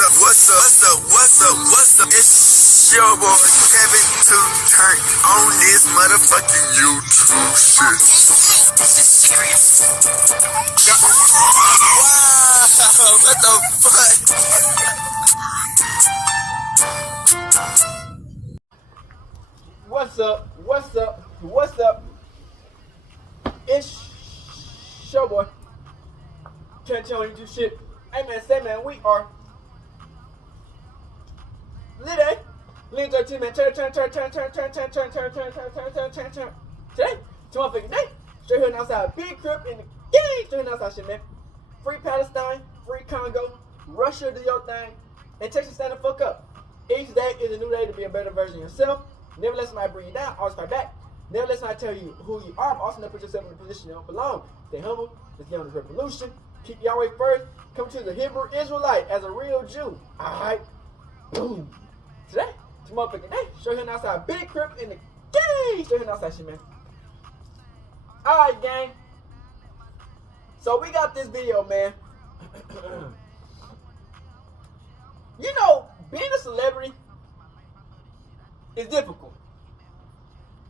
What's up? It's your boy Kevin to turn on this motherfucking YouTube shit. This is serious. Wow, what the fuck? What's up? It's your boy. Can't tell you do shit. Hey man, say man, we are Lit 13 man, turn. Today, motherfucking day. Straight here outside, big crib in the game. Straight here outside shit, man. Free Palestine, free Congo, Russia do your thing, and Texas stand the fuck up. Each day is a new day to be a better version of yourself. Never let somebody bring you down, always fight back. Never let somebody tell you who you are, but also never put yourself in a position you don't belong. Stay humble, let's get on this revolution. Keep Yahweh first. Come to the Hebrew Israelite as a real Jew. Alright? Boom. Today, it's motherfucking day. Straight here outside, big crib in the game. Straight here outside shit, man. Alright, gang. So we got this video, man. You know, being a celebrity is difficult.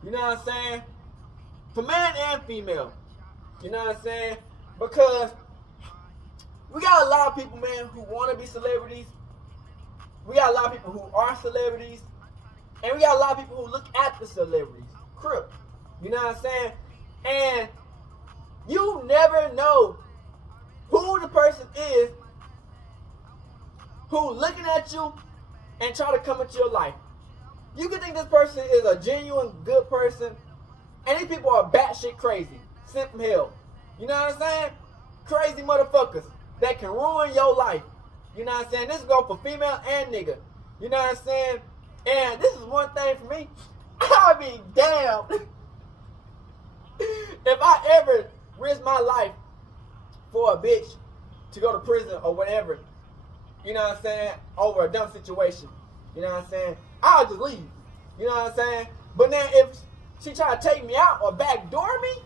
You know what I'm saying? For man and female. You know what I'm saying? Because we got a lot of people, man, who want to be celebrities. We got a lot of people who are celebrities. And we got a lot of people who look at the celebrities. Crip. You know what I'm saying? And you never know who the person is who looking at you and try to come into your life. You can think this person is a genuine good person, and these people are batshit crazy, sent from hell. You know what I'm saying? Crazy motherfuckers that can ruin your life. You know what I'm saying? This go for female and nigga. You know what I'm saying? And this is one thing for me. I'll be damned if I ever risk my life for a bitch to go to prison or whatever. You know what I'm saying? Over a dumb situation. You know what I'm saying? I'll just leave. You know what I'm saying? But then if she try to take me out or backdoor me,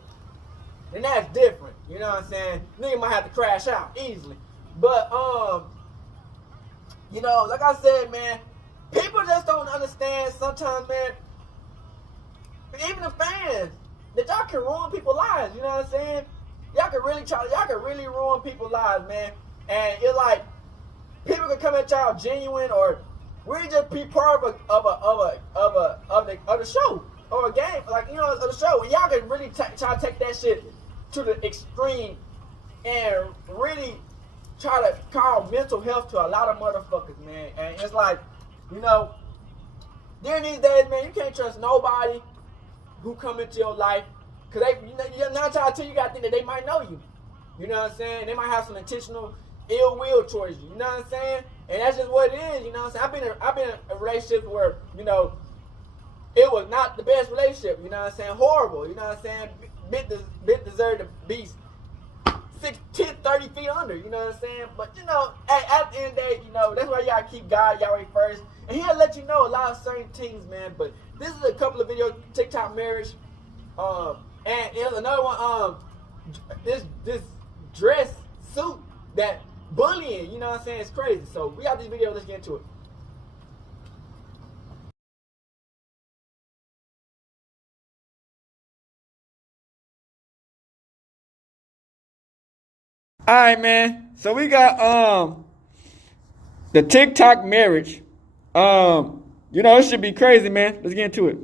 then that's different. You know what I'm saying? Nigga might have to crash out easily. But you know, like I said, man, people just don't understand sometimes, man. Even the fans, that y'all can ruin people's lives. You know what I'm saying? Y'all can really ruin people's lives, man. And it's like people can come at y'all genuine, or we just be part of the show or a game, like, you know, of the show. And y'all can really try to take that shit to the extreme and really try to cause mental health to a lot of motherfuckers, man. And it's like, you know, during these days, man, you can't trust nobody who come into your life, because they, you know, 9 times out of 10 you gotta think that they might know you. You know what I'm saying? They might have some intentional ill will towards you. You know what I'm saying? And that's just what it is. You know what I'm saying? I've been in a relationship where, you know, it was not the best relationship. You know what I'm saying? Horrible. You know what I'm saying? Bit deserved to be 6, 10, 30 feet under. You know what I'm saying? But, you know, at the end of the day, you know, that's why you gotta keep God, Yahweh first. And he'll let you know a lot of certain things, man. But this is a couple of videos, TikTok marriage. And there's another one, this dress suit that bullying, you know what I'm saying? It's crazy. So we got this video, let's get into it. Alright, man. So we got the TikTok marriage. You know, it should be crazy, man. Let's get into it.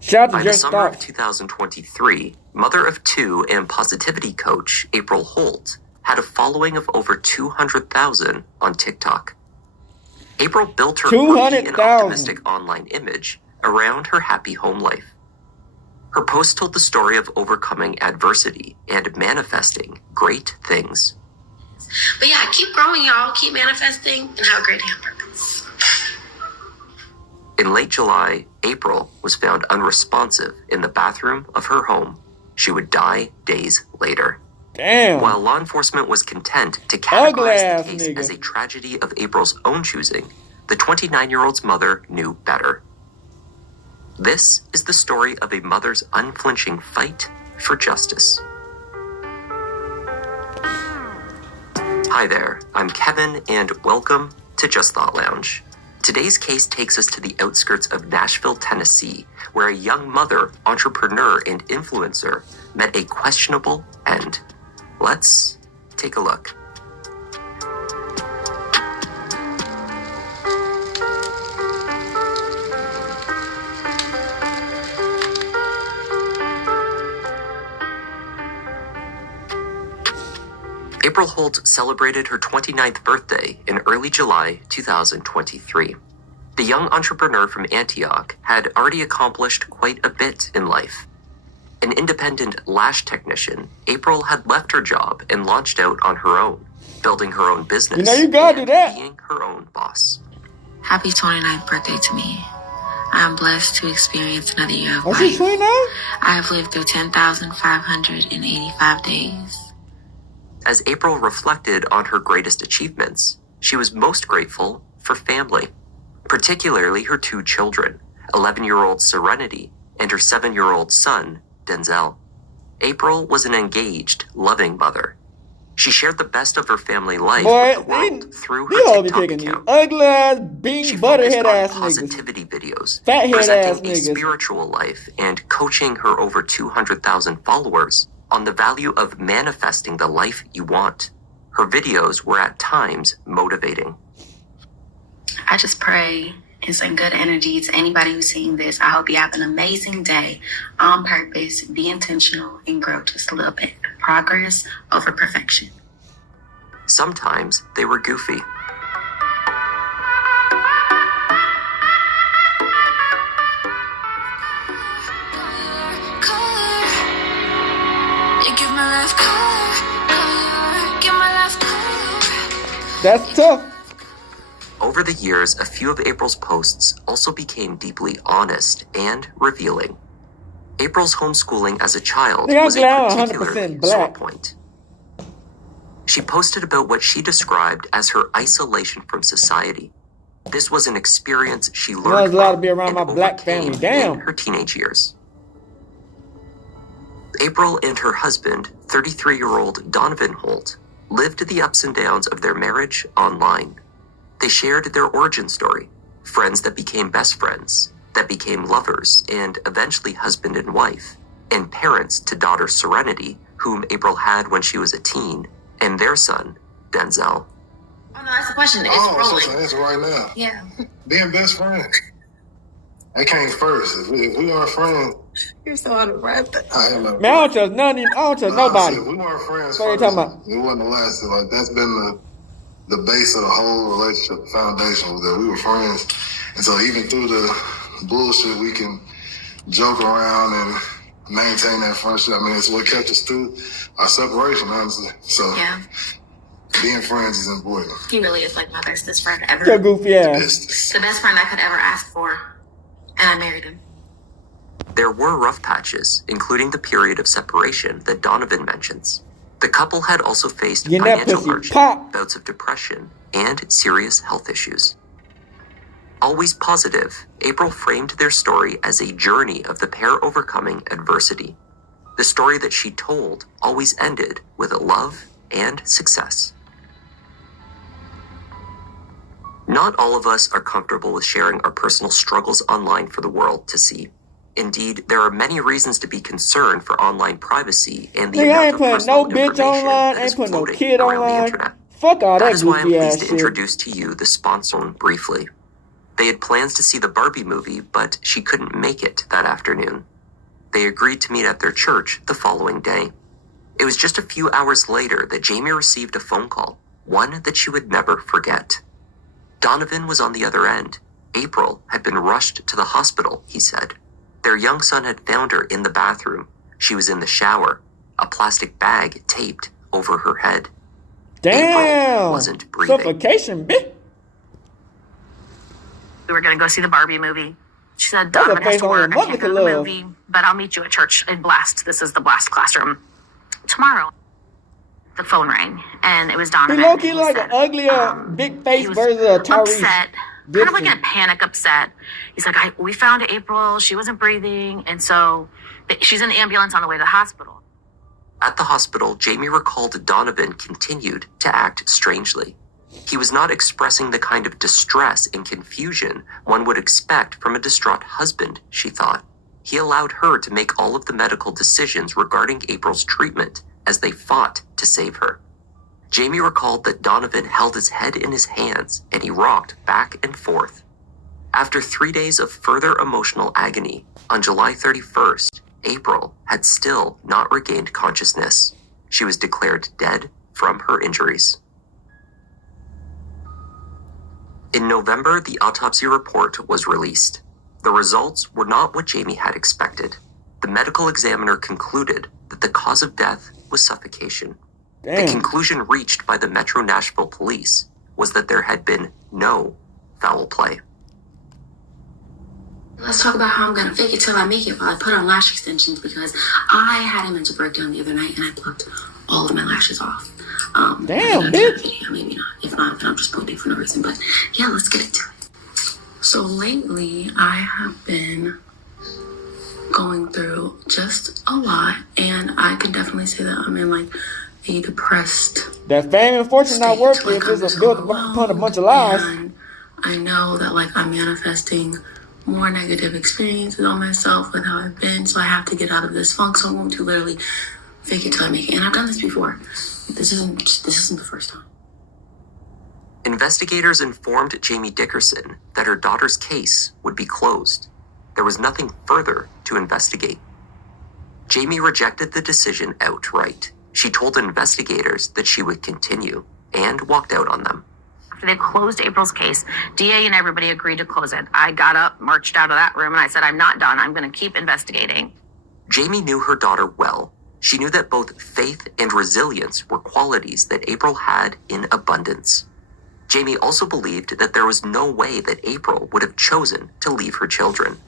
Shout out to By the summer of 2023, mother of 2 and positivity coach April Holt had a following of over 200,000 on TikTok. April built her quirky and optimistic online image around her happy home life. Her post told the story of overcoming adversity and manifesting great things. But yeah, keep growing, y'all. Keep manifesting and have a great day on purpose. In late July, April was found unresponsive in the bathroom of her home. She would die days later. Damn. While law enforcement was content to categorize the case as a tragedy of April's own choosing, the 29-year-old's mother knew better. This is the story of a mother's unflinching fight for justice. Hi there, I'm Kevin, and welcome to Just Thought Lounge. Today's case takes us to the outskirts of Nashville, Tennessee, where a young mother, entrepreneur, and influencer met a questionable end. Let's take a look. April Holt celebrated her 29th birthday in early July 2023. The young entrepreneur from Antioch had already accomplished quite a bit in life. An independent lash technician, April had left her job and launched out on her own, building her own business You gotta do that. being her own boss. Happy 29th birthday to me. I am blessed to experience another year of Oh, she's life. 29? I have lived through 10,585 days. As April reflected on her greatest achievements, she was most grateful for family, particularly her two children, 11-year-old Serenity and her 7-year-old son, Denzel. April was an engaged, loving mother. She shared the best of her family life with the world through her all be TikTok picking these account. ugly ass, She big focused butterhead on ass niggas. positivity videos, Fat head ass presenting a niggas. spiritual life, and coaching her over 200,000 followers on the value of manifesting the life you want. Her videos were at times motivating. I just pray and send good energy to anybody who's seeing this. I hope you have an amazing day on purpose. Be intentional and grow just a little bit. Progress over perfection. Sometimes they were goofy. That's tough. Over the years, a few of April's posts also became deeply honest and revealing. April's homeschooling as a child Nigga, I'm was a glad I'm particularly 100% sore black. point. She posted about what she described as her isolation from society. This was an experience she learned I was allowed to from be around and my black overcame family. Damn. in her teenage years. April and her husband, 33-year-old Donovan Holt, lived the ups and downs of their marriage online. They shared their origin story, friends that became best friends, that became lovers, and eventually husband and wife, and parents to daughter Serenity, whom April had when she was a teen, and their son, Denzel. Oh, no, that's the question. It's So rolling. it's an answer right now. Yeah. Being best friends. That came first. If we aren't friends, You're so out of breath. I am not. Man, I don't trust none of these. I don't trust nobody. If we weren't friends What are you first, talking about? it wasn't lasting. Like, that's been the base of the whole relationship, the foundation was that we were friends. And so even through the bullshit, we can joke around and maintain that friendship. I mean, it's what kept us through our separation, honestly. So Yeah. being friends is important. He really is like my bestest friend ever. Your goofy ass. It's The best friend I could ever ask for. And I married him. There were rough patches, including the period of separation that Donovan mentions. The couple had also faced Get that financial pussy hardship, pop. bouts of depression, and serious health issues. Always positive, April framed their story as a journey of the pair overcoming adversity. The story that she told always ended with love and success. Not all of us are comfortable with sharing our personal struggles online for the world to see. Indeed, there are many reasons to be concerned for online privacy and the Nigga, I amount ain't of putting personal no bitch information online. that Ain't is putting no floating kid around the online. internet. Fuck all That that is why I'm goofy ass pleased to shit. introduce to you the sponsor briefly. They had plans to see the Barbie movie, but she couldn't make it that afternoon. They agreed to meet at their church the following day. It was just a few hours later that Jamie received a phone call, one that she would never forget. Donovan was on the other end. April had been rushed to the hospital, he said. Their young son had found her in the bathroom. She was in the shower, a plastic bag taped over her head. April Damn. wasn't breathing. Suffocation, bitch. We were going to go see the Barbie movie. She said, That's a Donovan has face to on your work. I mother can't go could to the love. movie, but I'll meet you at church in Blast. This is the Blast classroom. Tomorrow, the phone rang, and it was He Donovan. low-key He like said, an uglier, big face he was version of Tyrese. upset, kind of like in a Gibson. panic upset. He's like, we found April. She wasn't breathing, and so she's in the ambulance on the way to the hospital. At the hospital, Jamie recalled Donovan continued to act strangely. He was not expressing the kind of distress and confusion one would expect from a distraught husband, she thought. He allowed her to make all of the medical decisions regarding April's treatment as they fought to save her. Jamie recalled that Donovan held his head in his hands and he rocked back and forth. After 3 days of further emotional agony, on July 31st, April had still not regained consciousness. She was declared dead from her injuries. In November, the autopsy report was released. The results were not what Jamie had expected. The medical examiner concluded that the cause of death was suffocation. Damn. The conclusion reached by the Metro Nashville police was that there had been no foul play. Let's talk about how I'm going to fake it till I make it while I put on lash extensions because I had a mental breakdown the other night and I plucked all of my lashes off. Damn, bitch. Video, maybe not. If not, then I'm just pointing for no reason. But yeah, let's get into it. So lately, I have been going through just a lot, and I could definitely say that I'm in like a depressed. That fame and fortune not worth it. It's just built upon a bunch of lies. And I know that like I'm manifesting more negative experiences on myself with how I've been, so I have to get out of this funk. So I'm going to literally fake it till I make it. And I've done this before. This isn't the first time. Investigators informed Jamie Dickerson that her daughter's case would be closed. There was nothing further to investigate. Jamie rejected the decision outright. She told investigators that she would continue and walked out on them. They closed April's case. DA and everybody agreed to close it. I got up, marched out of that room, and I said, I'm not done. I'm going to keep investigating. Jamie knew her daughter well. She knew that both faith and resilience were qualities that April had in abundance. Jamie also believed that there was no way that April would have chosen to leave her children.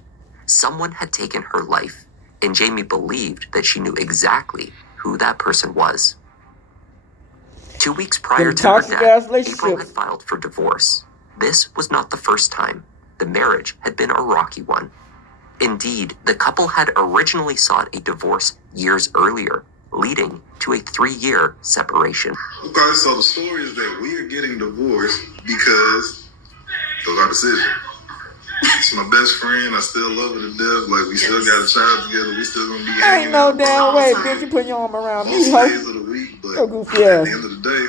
Someone had taken her life, and Jamie believed that she knew exactly who that person was. 2 weeks prior to her death, April had filed for divorce. This was not the first time. The marriage had been a rocky one. Indeed, the couple had originally sought a divorce years earlier, leading to a 3-year separation. Okay, so the story is that we are getting divorced because of our decision. It's my best friend. I still love her to death. Like, we still got a child together. We still gonna be hanging Ain't no out damn way, bitch. You put your arm around me, most ho. days of the week, but Yo, goofy at ass. the end of the day,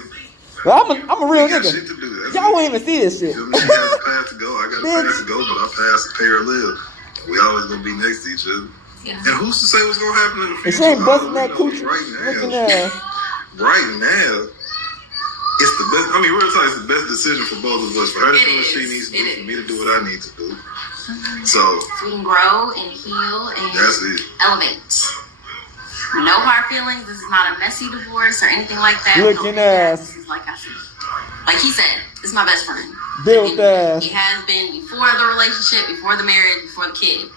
Well, I'm a real we got nigga. shit to do. That's Y'all it. won't even see this shit. You feel me? She has a path to go. I got a Bitch. path to go, but I passed the parallel. We always gonna be next to each other. Yeah. And who's to say what's gonna happen in the If future? she ain't busting We that know coochie, looking at right now, it's the best. I mean, real talk, it's the best decision for both of us. For her to It do what is. she needs to do, It for me to is. do what I need to do. So We can grow and heal and that's it. elevate. No hard feelings. This is not a messy divorce or anything like that. Looking No, ass. This is like I said. Like he said, this is my best friend. built And ass. It has been before the relationship, before the marriage, before the kid.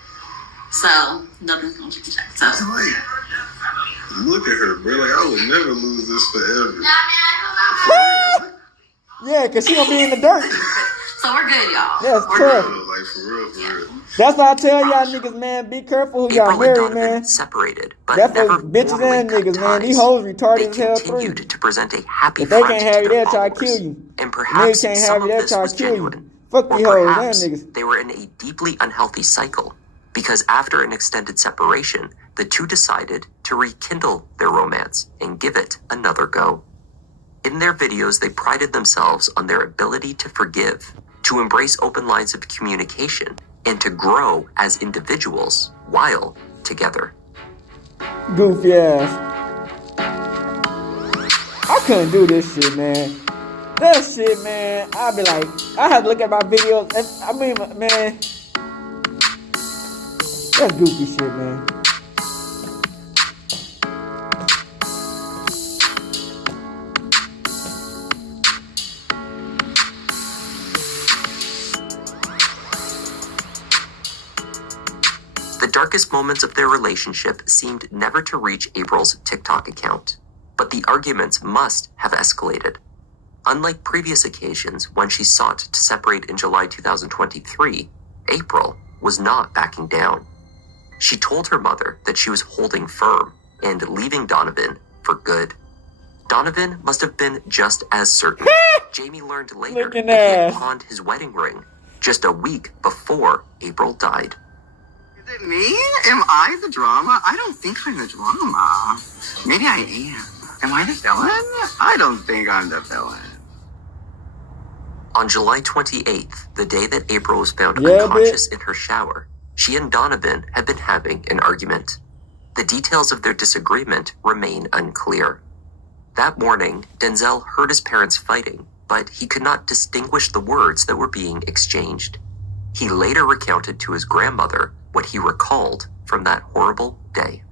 So nothing's gonna change that. So It's like, look at her, bro. Like, I would never lose this forever. Yeah, cause she gonna be in the dirt. so we're good, y'all. Yes, we're correct. good. Like, for real. That's why I tell y'all niggas, man, be careful who y'all April and marry, Donovan man. separated, but That's never for bitches formally and cut niggas, man. ties. These hoes They retarded as hell too. continued to present a happy If they front can't have you, to their they'll try to followers. kill you. And Niggas perhaps can't some have of you, they'll this try was to kill you. genuine. Fuck Or these hoes, perhaps them niggas. they were in a deeply unhealthy cycle, because after an extended separation, the two decided to rekindle their romance and give it another go. In their videos, they prided themselves on their ability to forgive, to embrace open lines of communication, and to grow as individuals while together. Goofy ass. I couldn't do this shit, man. That shit, man. I'd be like, I had to look at my videos. I mean, man. That's goofy shit, man. The darkest moments of their relationship seemed never to reach April's TikTok account, but the arguments must have escalated. Unlike previous occasions when she sought to separate in July 2023, April was not backing down. She told her mother that she was holding firm and leaving Donovan for good. Donovan must have been just as certain. Jamie learned later Looking that he had ass. pawned his wedding ring just a week before April died. Is it me? Am I the drama? I don't think I'm the drama. Maybe I am. Am I the villain? I don't think I'm the villain. On July 28th, the day that April was found Yeah, unconscious in her shower, she and Donovan had been having an argument. The details of their disagreement remain unclear. That morning, Denzel heard his parents fighting, but he could not distinguish the words that were being exchanged. He later recounted to his grandmother what he recalled from that horrible day.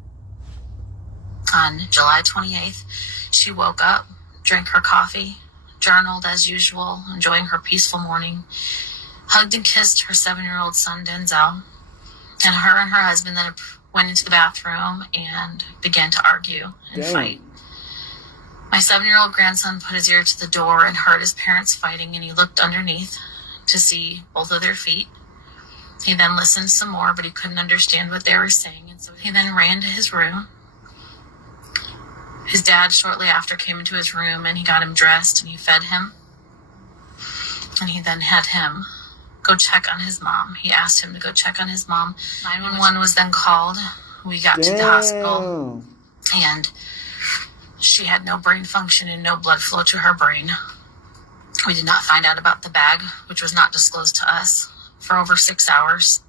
On July 28th, she woke up, drank her coffee, journaled as usual, enjoying her peaceful morning, hugged and kissed her 7-year-old son, Denzel, and her husband then went into the bathroom and began to argue and fight. My 7-year-old grandson put his ear to the door and heard his parents fighting, and he looked underneath to see both of their feet. He then listened some more, but he couldn't understand what they were saying, and so he then ran to his room. His dad shortly after came into his room, and he got him dressed and he fed him. And he then had him go check on his mom. He asked him to go check on his mom. 911 was then called. We got to the hospital, and she had no brain function and no blood flow to her brain. We did not find out about the bag, which was not disclosed to us, for over 6 hours.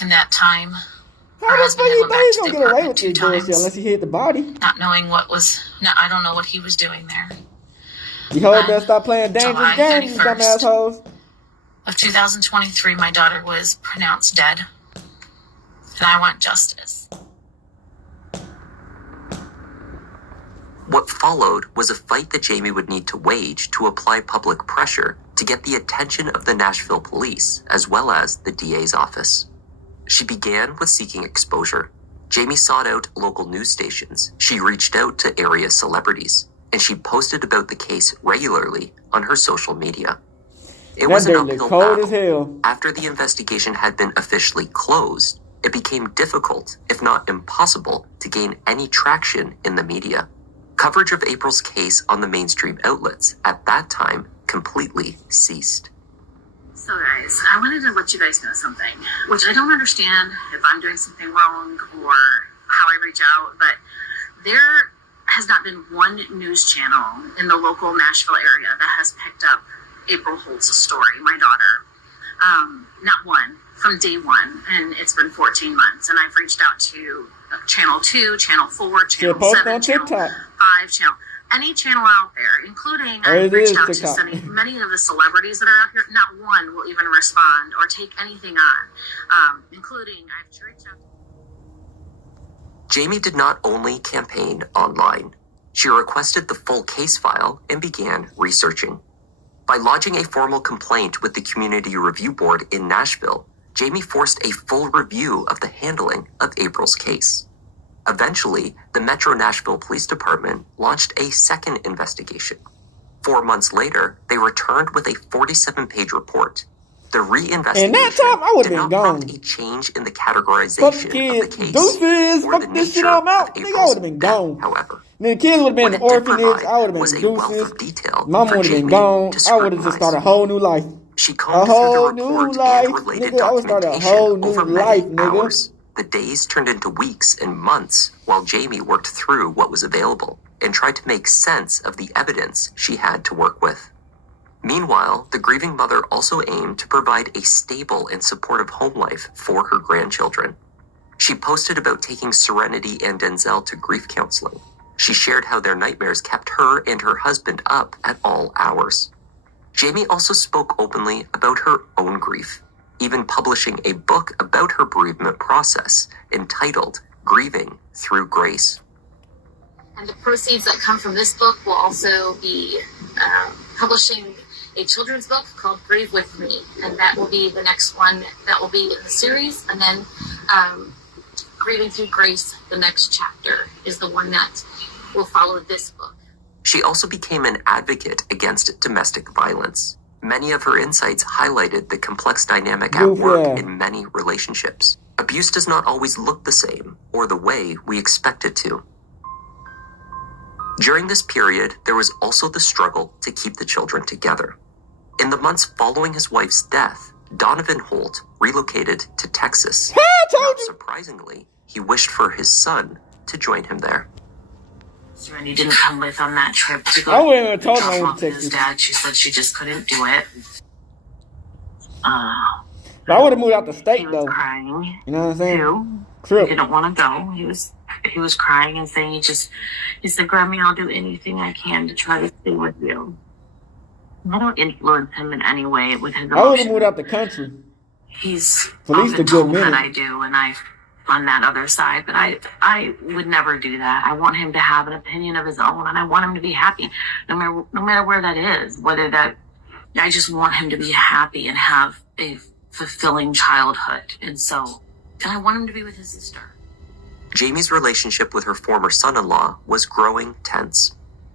In that time, her husband had went back to the apartment 2 times, unless he hit the body. not knowing what was. No, I don't know what he was doing there. You hoes better stop playing dangerous July games, you dumb 31st. assholes. Of 2023, my daughter was pronounced dead, and I want justice. What followed was a fight that Jamie would need to wage to apply public pressure to get the attention of the Nashville police, as well as the DA's office. She began with seeking exposure. Jamie sought out local news stations, she reached out to area celebrities, and she posted about the case regularly on her social media. It was an uphill cold as battle. hell. After the investigation had been officially closed, it became difficult, if not impossible, to gain any traction in the media. Coverage of April's case on the mainstream outlets at that time completely ceased. So guys, I wanted to let you guys know something, which I don't understand if I'm doing something wrong or how I reach out, but there has not been one news channel in the local Nashville area that has picked up April Holt's story, my daughter. Not one, from day one, and it's been 14 months, and I've reached out to Channel 2, Channel 4, Channel 7, Channel 5, Channel... Any channel out there, including I've reached out to many of the celebrities that are out here, not one will even respond or take anything on, including I've reached out. Jamie did not only campaign online. She requested the full case file and began researching. By lodging a formal complaint with the Community Review Board in Nashville, Jamie forced a full review of the handling of April's case. Eventually, the Metro Nashville Police Department launched a second investigation. 4 months later, they returned with a 47-page report. The reinvestigation And that time, I would've did been not gone. prompt a change in the categorization Fuck of kids, the case deuces, or fuck the this shit, nature I'm out. of Nigga, I April's would've been death, gone. however. The kids would've been What in it did orphanage, provide I would've was been a wealth deuces. of detail Mama for would've been Jamie gone. to I would've just scrutinize. started a whole new life. She A combed through the whole report new life, and related nigga. I would've started a documentation whole new over life, many nigga. hours. The days turned into weeks and months while Jamie worked through what was available and tried to make sense of the evidence she had to work with. Meanwhile, the grieving mother also aimed to provide a stable and supportive home life for her grandchildren. She posted about taking Serenity and Denzel to grief counseling. She shared how their nightmares kept her and her husband up at all hours. Jamie also spoke openly about her own grief, even publishing a book about her bereavement process entitled Grieving Through Grace. And the proceeds that come from this book will also be publishing a children's book called Grieve With Me. And that will be the next one that will be in the series. And then Grieving Through Grace, the next chapter, is the one that will follow this book. She also became an advocate against domestic violence. Many of her insights highlighted the complex dynamic at work in many relationships. Abuse does not always look the same or the way we expect it to. During this period, there was also the struggle to keep the children together. In the months following his wife's death, Donovan Holt relocated to Texas. Not surprisingly, he wished for his son to join him there. Randy didn't come with on that trip to go I wouldn't have told him drop I him went off to with his Texas. dad. She said she just couldn't do it. I would have moved out the He state was though. crying You know what I'm saying? too. He Trip. didn't want to go. He was crying and saying he said, Grammy, I'll do anything I can to try to stay with you. I don't influence him in any way with his I would have emotions. moved out the country. He's For at least a often good told minute. that I do, and I on that other side, but I would never do that. I want him to have an opinion of his own, and I want him to be happy, no matter where that is. I just want him to be happy and have a fulfilling childhood, and I want him to be with his sister. Jamie's relationship with her former son-in-law was growing tense.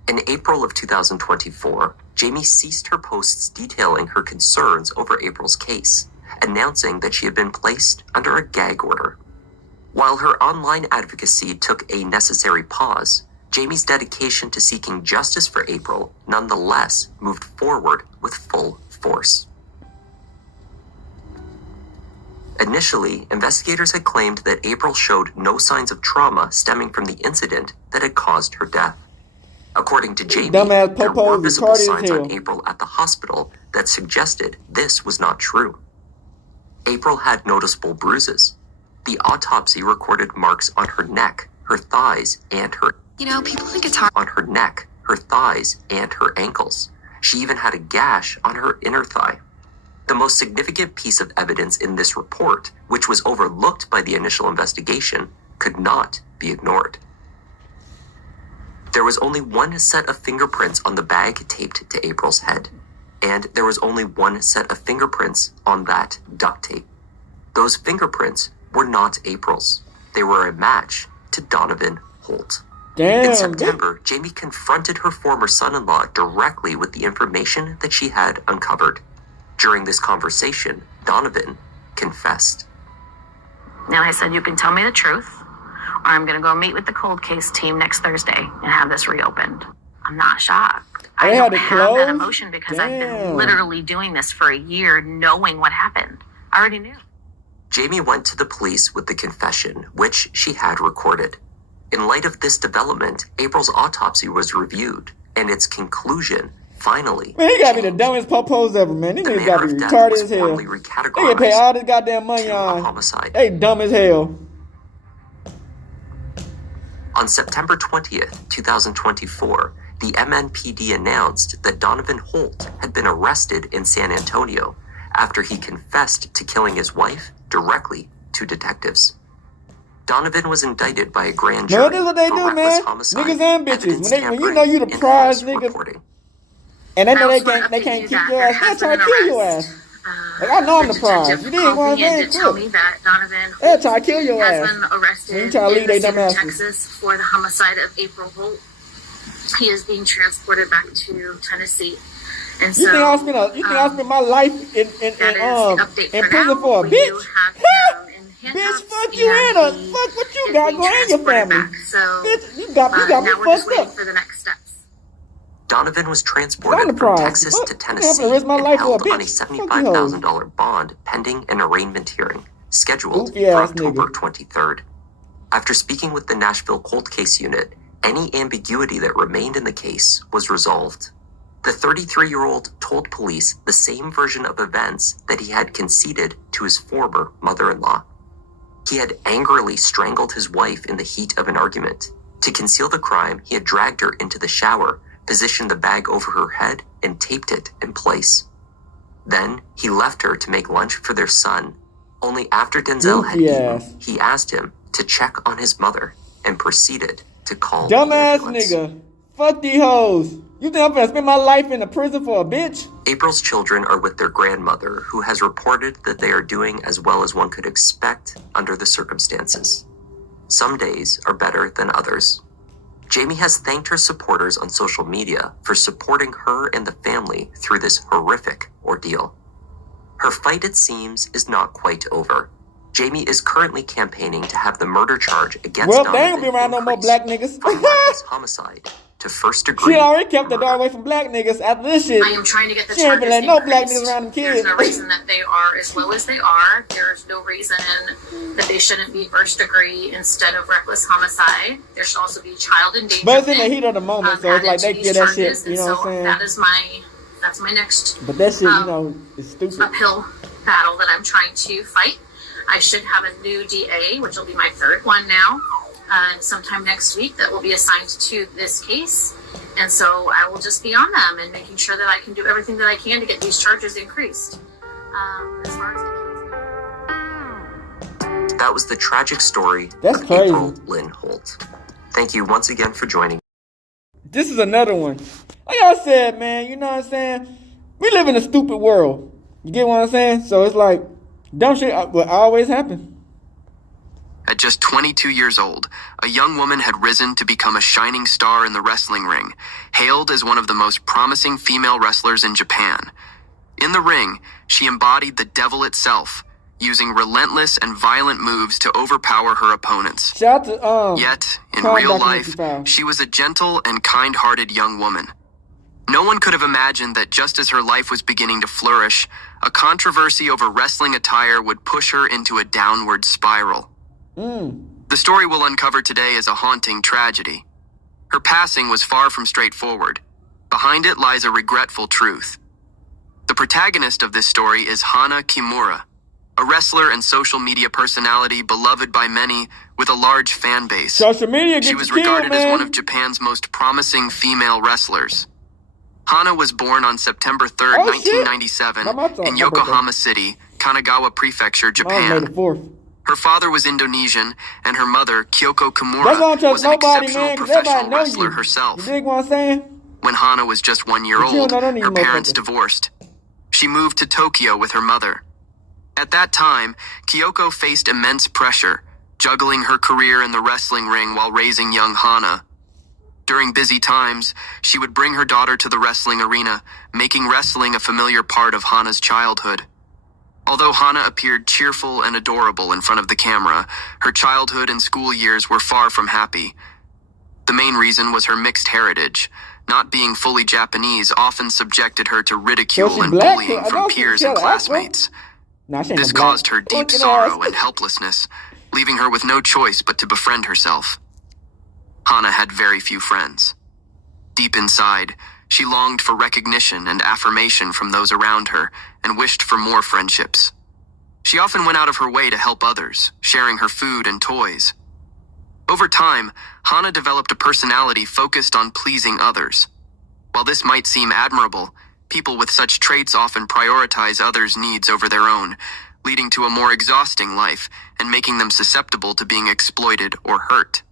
In April of 2024, Jamie ceased her posts detailing her concerns over April's case, announcing that she had been placed under a gag order. While her online advocacy took a necessary pause, Jamie's dedication to seeking justice for April nonetheless moved forward with full force. Initially, investigators had claimed that April showed no signs of trauma stemming from the incident that had caused her death. According to Jamie, Dumbass there were Popo's visible retarded as signs on hell. April at the hospital that suggested this was not true. April had noticeable bruises. The autopsy recorded marks on her neck, her thighs, and her People think it's hard. on her neck, her thighs, and her ankles. She even had a gash on her inner thigh. The most significant piece of evidence in this report, which was overlooked by the initial investigation, could not be ignored. There was only one set of fingerprints on the bag taped to April's head, and there was only one set of fingerprints on that duct tape. Those fingerprints were not April's. They were a match to Donovan Holt. Damn. In bitch. September, Jamie confronted her former son-in-law directly with the information that she had uncovered. During this conversation, Donovan confessed. And I said, you can tell me the truth, or I'm going to go meet with the cold case team next Thursday and have this reopened. I'm not shocked. I They had don't it have that closed? emotion because I've Damn. been literally doing this for a year, knowing what happened. I already knew. Jamie went to the police with the confession, which she had recorded. In light of this development, April's autopsy was reviewed, and its conclusion finally Man, he gotta be the changed. dumbest popos ever, man. These The niggas manner gotta be of death retarded was as hell. formally They get paid all recategorized this goddamn money to a on. homicide. They dumb as hell. On September 20th, 2024, the MNPD announced that Donovan Holt had been arrested in San Antonio after he confessed to killing his wife directly to detectives. Donovan was indicted by a grand jury Man, this is what they for do, reckless man. homicide, Niggas and bitches. evidence When you know you the tampering, and prize false nigga, reporting. and they know I they also wanna can't update keep you that your there ass, they'll has try to been an kill your arrest. ass. Like, I know I'm the The prize. detective You dig called what I'm me in saying? to tell Look. me that Donovan They'll try to kill your has ass. been arrested When you try to leave in they the state dumb of asses. Texas for the homicide of April Holt. He is being transported back to Tennessee. And so, You think I spent my life in that is the update in for prison now. for a We bitch? do have him in Bitch, handcuffs, fuck you and and he fuck what you is got being going in your transported family. back. So, Bitch, you got me now we're just fucked waiting up. for the next steps. Donovan was I'm the transported from prize. Texas Fuck, to I'm Tennessee gonna risk my and life for a held on a bitch. Fuck you hoes. $75,000 bond pending an arraignment hearing, scheduled Goofy for ass October nigga. 23rd. After speaking with the Nashville Cold Case Unit, any ambiguity that remained in the case was resolved. The 33-year-old told police the same version of events that he had conceded to his former mother-in-law. He had angrily strangled his wife in the heat of an argument. To conceal the crime, he had dragged her into the shower, positioned the bag over her head, and taped it in place. Then, he left her to make lunch for their son. Only after Denzel had Goofy eaten, ass. he asked him to check on his mother and proceeded to call the Dumbass ambulance. nigga. Fuck these hoes. You think I'm gonna spend my life in a prison for a bitch? April's children are with their grandmother, who has reported that they are doing as well as one could expect under the circumstances. Some days are better than others. Jamie has thanked her supporters on social media for supporting her and the family through this horrific ordeal. Her fight, it seems, is not quite over. Jamie is currently campaigning to have the murder charge against Well, Donovan they ain't gonna be around no more increased black niggas. from reckless homicide to first degree. She already kept the door away from black niggas after this shit. I am trying to get the She ain't charges been letting no black increased. niggas around them There's kids. no reason that they are as low as they are. There's no reason that they shouldn't be first degree instead of reckless homicide. There should also be child endangerment. But it's in the heat of the moment, so it's like they added to get these that shit, charges, you know and what I'm saying? That's my next But that shit, you know, is stupid. uphill battle that I'm trying to fight. I should have a new DA, which will be my third one now, sometime next week that will be assigned to this case. And so I will just be on them and making sure that I can do everything that I can to get these charges increased. As far as That was the tragic story That's of crazy. April Lynn Holt. Thank you once again for joining. This is another one. Like I said, man, you know what I'm saying? We live in a stupid world. You get what I'm saying? So it's like, dumb shit will always happen. At just 22 years old, a young woman had risen to become a shining star in the wrestling ring, hailed as one of the most promising female wrestlers in Japan. In the ring, she embodied the devil itself, using relentless and violent moves to overpower her opponents. Shout out to, Yet, in Crime real Documentary life, File. she was a gentle and kind-hearted young woman. No one could have imagined that just as her life was beginning to flourish, a controversy over wrestling attire would push her into a downward spiral. The story we'll uncover today is a haunting tragedy. Her passing was far from straightforward. Behind it lies a regretful truth. The protagonist of this story is Hana Kimura, a wrestler and social media personality beloved by many with a large fan base. Social media She gets was you killed, regarded as man. one of Japan's most promising female wrestlers. Hana was born on September 3rd, Oh, shit. 1997, My birthday. in Yokohama City, Kanagawa Prefecture, Mine Japan. May the 4th. Her father was Indonesian, and her mother, Kyoko That's why I Kimura, don't was trust an nobody, exceptional man, because everybody professional know wrestler you. herself. You dig what I'm saying? When Hana was just 1 year But you old, don't know none of her you parents motherfuckers. divorced. She moved to Tokyo with her mother. At that time, Kyoko faced immense pressure, juggling her career in the wrestling ring while raising young Hana. During busy times, she would bring her daughter to the wrestling arena, making wrestling a familiar part of Hana's childhood. Although Hana appeared cheerful and adorable in front of the camera, her childhood and school years were far from happy. The main reason was her mixed heritage. Not being fully Japanese often subjected her to ridicule So she and black? bullying I from don't think peers she and had an afro. classmates. Nah, she ain't This no black. caused her deep Looking sorrow ass. and helplessness, leaving her with no choice but to befriend herself. Hana had very few friends. Deep inside, she longed for recognition and affirmation from those around her and wished for more friendships. She often went out of her way to help others, sharing her food and toys. Over time, Hana developed a personality focused on pleasing others. While this might seem admirable, people with such traits often prioritize others' needs over their own, leading to a more exhausting life and making them susceptible to being exploited or hurt.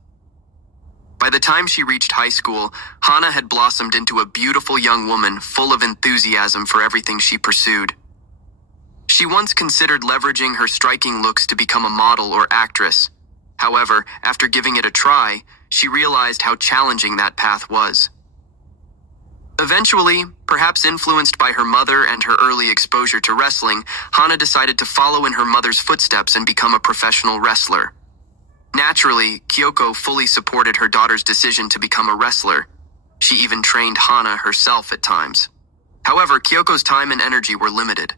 By the time she reached high school, Hana had blossomed into a beautiful young woman full of enthusiasm for everything she pursued. She once considered leveraging her striking looks to become a model or actress. However, after giving it a try, she realized how challenging that path was. Eventually, perhaps influenced by her mother and her early exposure to wrestling, Hana decided to follow in her mother's footsteps and become a professional wrestler. Naturally, Kyoko fully supported her daughter's decision to become a wrestler. She even trained Hana herself at times. However, Kyoko's time and energy were limited.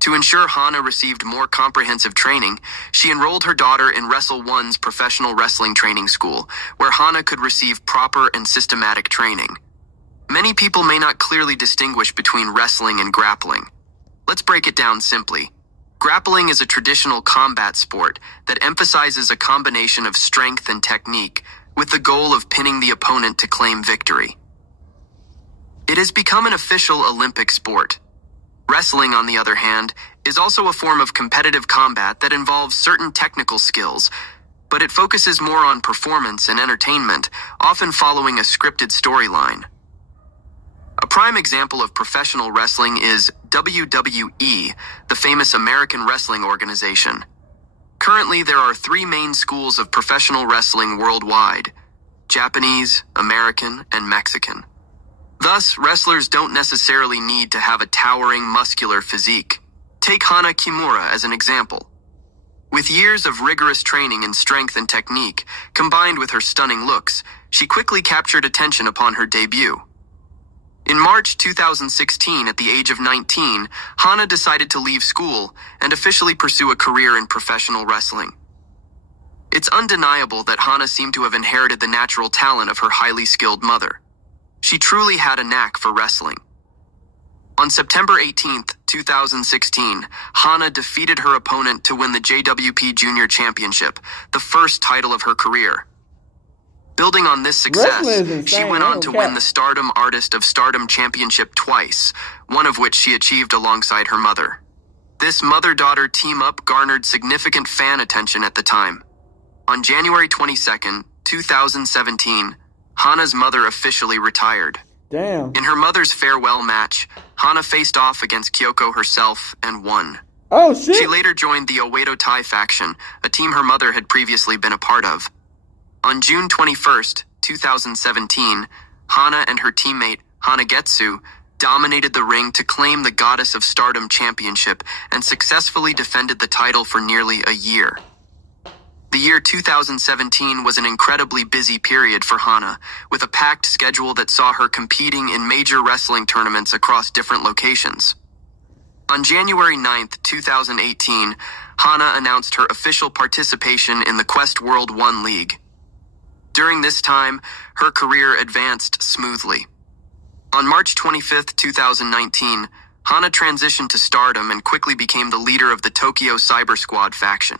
To ensure Hana received more comprehensive training, she enrolled her daughter in Wrestle One's professional wrestling training school, where Hana could receive proper and systematic training. Many people may not clearly distinguish between wrestling and grappling. Let's break it down simply. Grappling is a traditional combat sport that emphasizes a combination of strength and technique, with the goal of pinning the opponent to claim victory. It has become an official Olympic sport. Wrestling, on the other hand, is also a form of competitive combat that involves certain technical skills, but it focuses more on performance and entertainment, often following a scripted storyline. A prime example of professional wrestling is WWE, the famous American wrestling organization. Currently, there are 3 main schools of professional wrestling worldwide: Japanese, American, and Mexican. Thus, wrestlers don't necessarily need to have a towering muscular physique. Take Hana Kimura as an example. With years of rigorous training in strength and technique, combined with her stunning looks, she quickly captured attention upon her debut. In March 2016, at the age of 19, Hana decided to leave school and officially pursue a career in professional wrestling. It's undeniable that Hana seemed to have inherited the natural talent of her highly skilled mother. She truly had a knack for wrestling. On September 18, 2016, Hana defeated her opponent to win the JWP Junior Championship, the first title of her career. Building on this success, she went on to win the Stardom Artist of Stardom Championship twice, one of which she achieved alongside her mother. This mother-daughter team-up garnered significant fan attention at the time. On January 22, 2017, Hana's mother officially retired. Damn. In her mother's farewell match, Hana faced off against Kyoko herself and won. Oh, shit. She later joined the Oedo Tai faction, a team her mother had previously been a part of. On June 21, 2017, Hana and her teammate, Hanagetsu, dominated the ring to claim the Goddess of Stardom Championship and successfully defended the title for nearly a year. The year 2017 was an incredibly busy period for Hana, with a packed schedule that saw her competing in major wrestling tournaments across different locations. On January 9, 2018, Hana announced her official participation in the Quest World 1 League. During this time, her career advanced smoothly. On March 25, 2019, Hana transitioned to Stardom and quickly became the leader of the Tokyo Cyber Squad faction.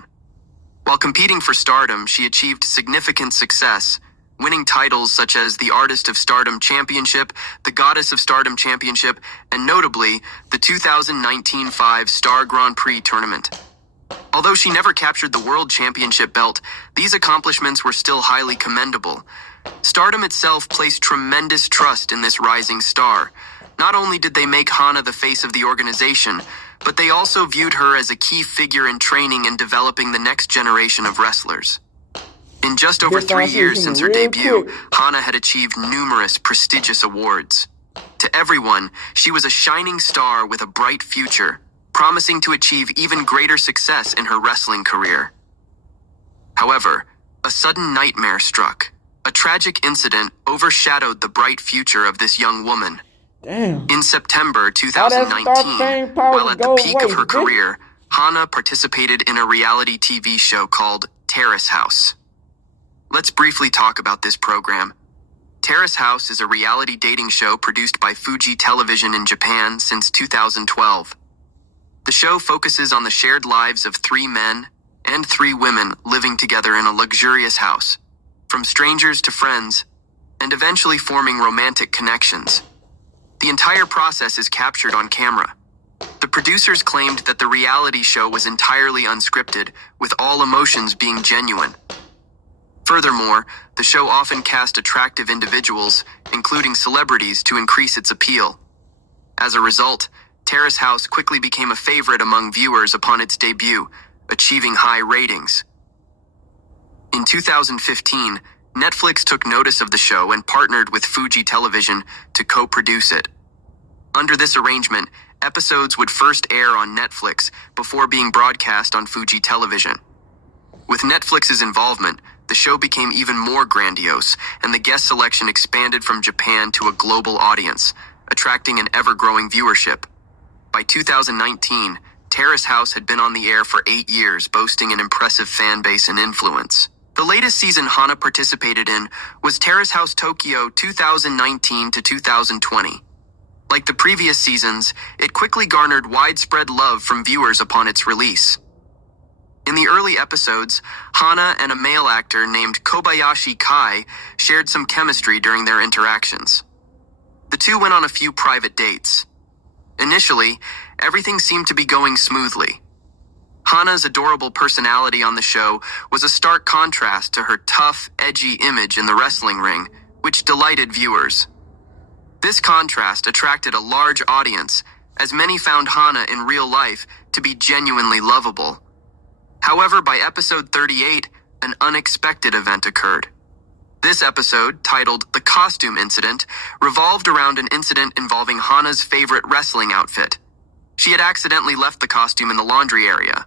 While competing for Stardom, she achieved significant success, winning titles such as the Artist of Stardom Championship, the Goddess of Stardom Championship, and notably, the 2019 5-Star Grand Prix tournament. Although she never captured the World Championship belt, these accomplishments were still highly commendable. Stardom itself placed tremendous trust in this rising star. Not only did they make Hana the face of the organization, but they also viewed her as a key figure in training and developing the next generation of wrestlers. In just over 3 years since her debut, Hana had achieved numerous prestigious awards. To everyone, she was a shining star with a bright future, promising to achieve even greater success in her wrestling career. However, a sudden nightmare struck. A tragic incident overshadowed the bright future of this young woman. Damn. In September 2019, while at the peak of her career, Hana participated in a reality TV show called Terrace House. Let's briefly talk about this program. Terrace House is a reality dating show produced by Fuji Television in Japan since 2012. The show focuses on the shared lives of 3 men and 3 women living together in a luxurious house, from strangers to friends, and eventually forming romantic connections. The entire process is captured on camera. The producers claimed that the reality show was entirely unscripted, with all emotions being genuine. Furthermore, the show often cast attractive individuals, including celebrities, to increase its appeal. As a result, Terrace House quickly became a favorite among viewers upon its debut, achieving high ratings. In 2015, Netflix took notice of the show and partnered with Fuji Television to co-produce it. Under this arrangement, episodes would first air on Netflix before being broadcast on Fuji Television. With Netflix's involvement, the show became even more grandiose, and the guest selection expanded from Japan to a global audience, attracting an ever-growing viewership. By 2019, Terrace House had been on the air for 8 years, boasting an impressive fan base and influence. The latest season Hana participated in was Terrace House Tokyo 2019 to 2020. Like the previous seasons, it quickly garnered widespread love from viewers upon its release. In the early episodes, Hana and a male actor named Kobayashi Kai shared some chemistry during their interactions. The two went on a few private dates. Initially, everything seemed to be going smoothly. Hana's adorable personality on the show was a stark contrast to her tough, edgy image in the wrestling ring, which delighted viewers. This contrast attracted a large audience, as many found Hana in real life to be genuinely lovable. However, by episode 38, an unexpected event occurred. This episode, titled The Costume Incident, revolved around an incident involving Hana's favorite wrestling outfit. She had accidentally left the costume in the laundry area.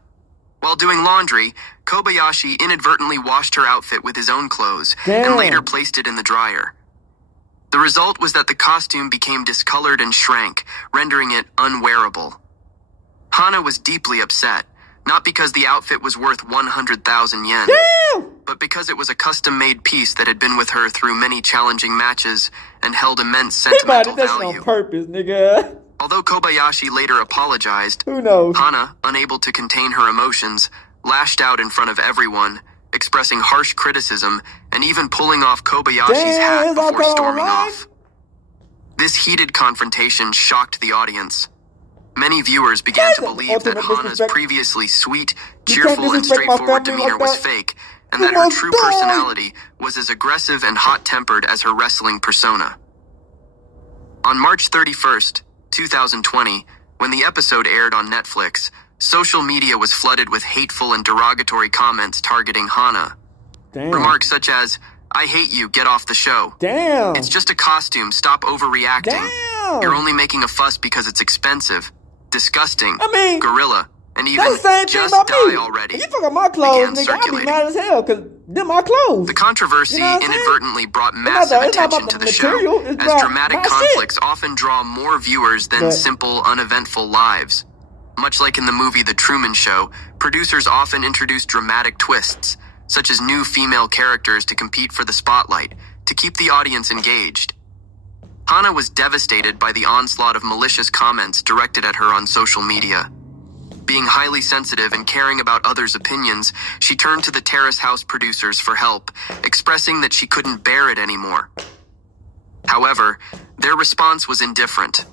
While doing laundry, Kobayashi inadvertently washed her outfit with his own clothes and later placed it in the dryer. The result was that the costume became discolored and shrank, rendering it unwearable. Hana was deeply upset, not because the outfit was worth 100,000 yen, but because it was a custom-made piece that had been with her through many challenging matches and held immense sentimental value. On purpose, nigga. Although Kobayashi later apologized, Who knows? Hana, unable to contain her emotions, lashed out in front of everyone, expressing harsh criticism and even pulling off Kobayashi's hat before storming off. This heated confrontation shocked the audience. Many viewers began to believe that Hana's previously sweet, cheerful, and straightforward demeanor was fake, and that her true personality was as aggressive and hot-tempered as her wrestling persona. On March 31st, 2020, when the episode aired on Netflix, social media was flooded with hateful and derogatory comments targeting Hana. Remarks such as, "I hate you, get off the show. Damn. It's just a costume, stop overreacting. Damn. You're only making a fuss because it's expensive. Disgusting. I mean, gorilla. And even that's the same thing just about die me. already." If you fuck up my clothes, nigga, I'll be mad as hell because they're my clothes. The controversy inadvertently brought massive attention to the show, as dramatic conflicts often draw more viewers than simple, uneventful lives. Much like in the movie The Truman Show, producers often introduce dramatic twists, such as new female characters to compete for the spotlight, to keep the audience engaged. Hana was devastated by the onslaught of malicious comments directed at her on social media. Being highly sensitive and caring about others' opinions, she turned to the Terrace House producers for help, expressing that she couldn't bear it anymore. However, their response was indifferent.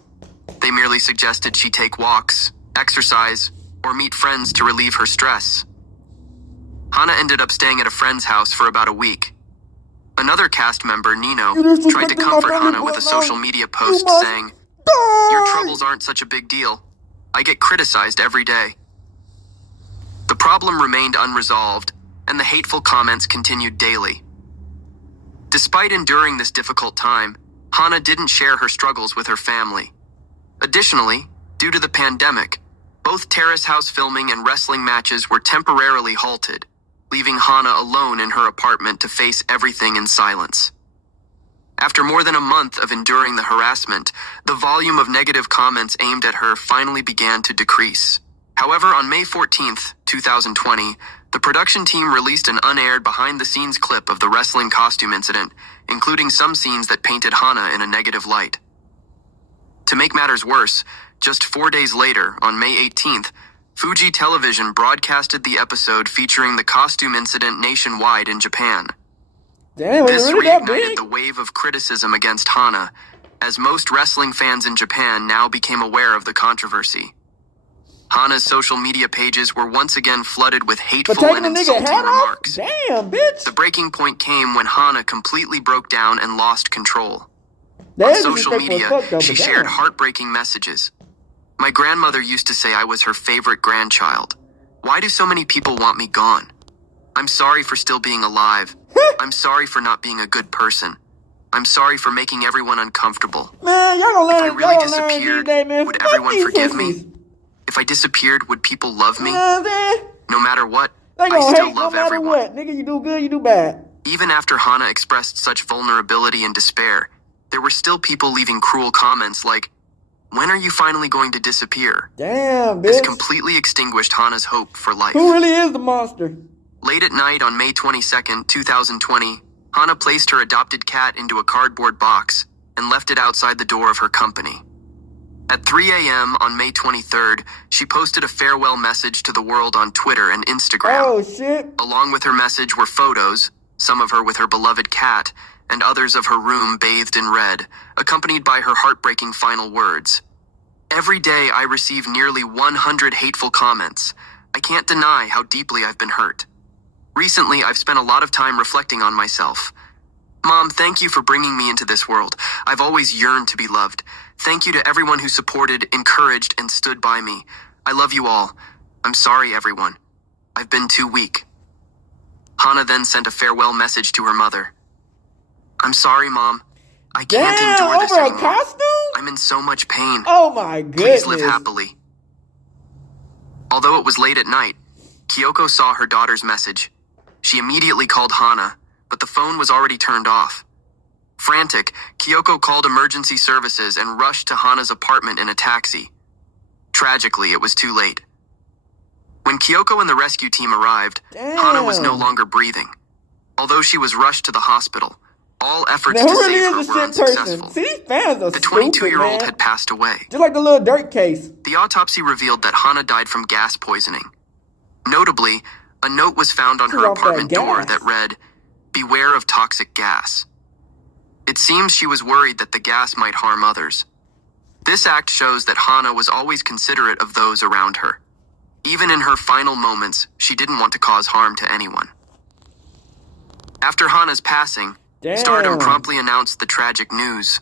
They merely suggested she take walks, exercise, or meet friends to relieve her stress. Hana ended up staying at a friend's house for about a week. Another cast member, Nino, tried to comfort Hana with a social media post saying, "Your troubles aren't such a big deal. I get criticized every day." The problem remained unresolved, and the hateful comments continued daily. Despite enduring this difficult time, Hana didn't share her struggles with her family. Additionally, due to the pandemic, both Terrace House filming and wrestling matches were temporarily halted, leaving Hana alone in her apartment to face everything in silence. After more than a month of enduring the harassment, the volume of negative comments aimed at her finally began to decrease. However, on May 14th, 2020, the production team released an unaired behind-the-scenes clip of the wrestling costume incident, including some scenes that painted Hana in a negative light. To make matters worse, just 4 days later, on May 18th, Fuji Television broadcasted the episode featuring the costume incident nationwide in Japan. Damn, This really that reignited big? the wave of criticism against Hana, as most wrestling fans in Japan now became aware of the controversy. Hana's social media pages were once again flooded with But hateful taking and the nigga insulting hat remarks. off? Damn, bitch. The breaking point came when Hana completely broke down and lost control. That On is social disrespectful as media, fuck, though, she but shared damn. heartbreaking messages. "My grandmother used to say I was her favorite grandchild. Why do so many people want me gone? I'm sorry for still being alive. I'm sorry for not being a good person. I'm sorry for making everyone uncomfortable. Man, y'all gonna If I learn, really y'all gonna learn these disappeared, days, man. would Fuck everyone these forgive pussies. me? If I disappeared, would people love me? You know what I'm saying? No matter what, They I gonna still hate no love matter everyone." what. Nigga, you do good, you do bad. Even after Hana expressed such vulnerability and despair, there were still people leaving cruel comments like, "When are you finally going to disappear?" Damn, This bitch. completely extinguished Hana's hope for life. Who really is the monster? Late at night on May 22nd, 2020, Hana placed her adopted cat into a cardboard box and left it outside the door of her company. At 3 a.m. on May 23rd, she posted a farewell message to the world on Twitter and Instagram. Oh, shit. Along with her message were photos, some of her with her beloved cat, and others of her room bathed in red, accompanied by her heartbreaking final words. "Every day I receive nearly 100 hateful comments. I can't deny how deeply I've been hurt. Recently, I've spent a lot of time reflecting on myself. Mom, thank you for bringing me into this world. I've always yearned to be loved. Thank you to everyone who supported, encouraged, and stood by me. I love you all. I'm sorry, everyone. I've been too weak." Hana then sent a farewell message to her mother. "I'm sorry, Mom. I can't Damn, endure this over a anymore. costume? I'm in so much pain. Oh, my goodness. Please live happily." Although it was late at night, Kyoko saw her daughter's message. She immediately called Hana, but the phone was already turned off. Frantic, Kyoko called emergency services and rushed to Hana's apartment in a taxi. Tragically, it was too late. When Kyoko and the rescue team arrived, Hana was no longer breathing. Although she was rushed to the hospital, all efforts to save her were unsuccessful. See, these fans are The stupid, 22-year-old man. had passed away. Just like the little dirt case. The autopsy revealed that Hana died from gas poisoning. Notably, a note was found on She her lost that apartment door gas. that read, "Beware of toxic gas." It seems she was worried that the gas might harm others. This act shows that Hana was always considerate of those around her. Even in her final moments, she didn't want to cause harm to anyone. After Hana's passing, Stardom promptly announced the tragic news.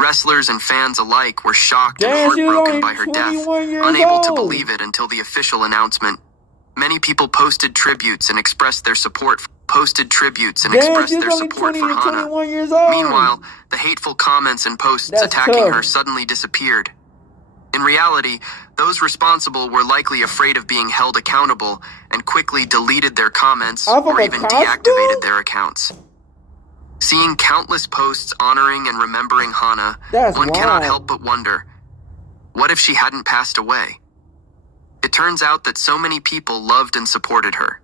Wrestlers and fans alike were shocked and Damn, she was heartbroken only by her death, 21 years unable to old. believe it until the official announcement. Many people posted tributes and expressed their support for Damn, she's only 20 and Hana. 21 years old. Meanwhile, the hateful comments and posts That's attacking tough. her suddenly disappeared. In reality, those responsible were likely afraid of being held accountable and quickly deleted their comments Off of or a even costume? deactivated their accounts. Seeing countless posts honoring and remembering Hana, That's one cannot wild. help but wonder, what if she hadn't passed away? It turns out that so many people loved and supported her.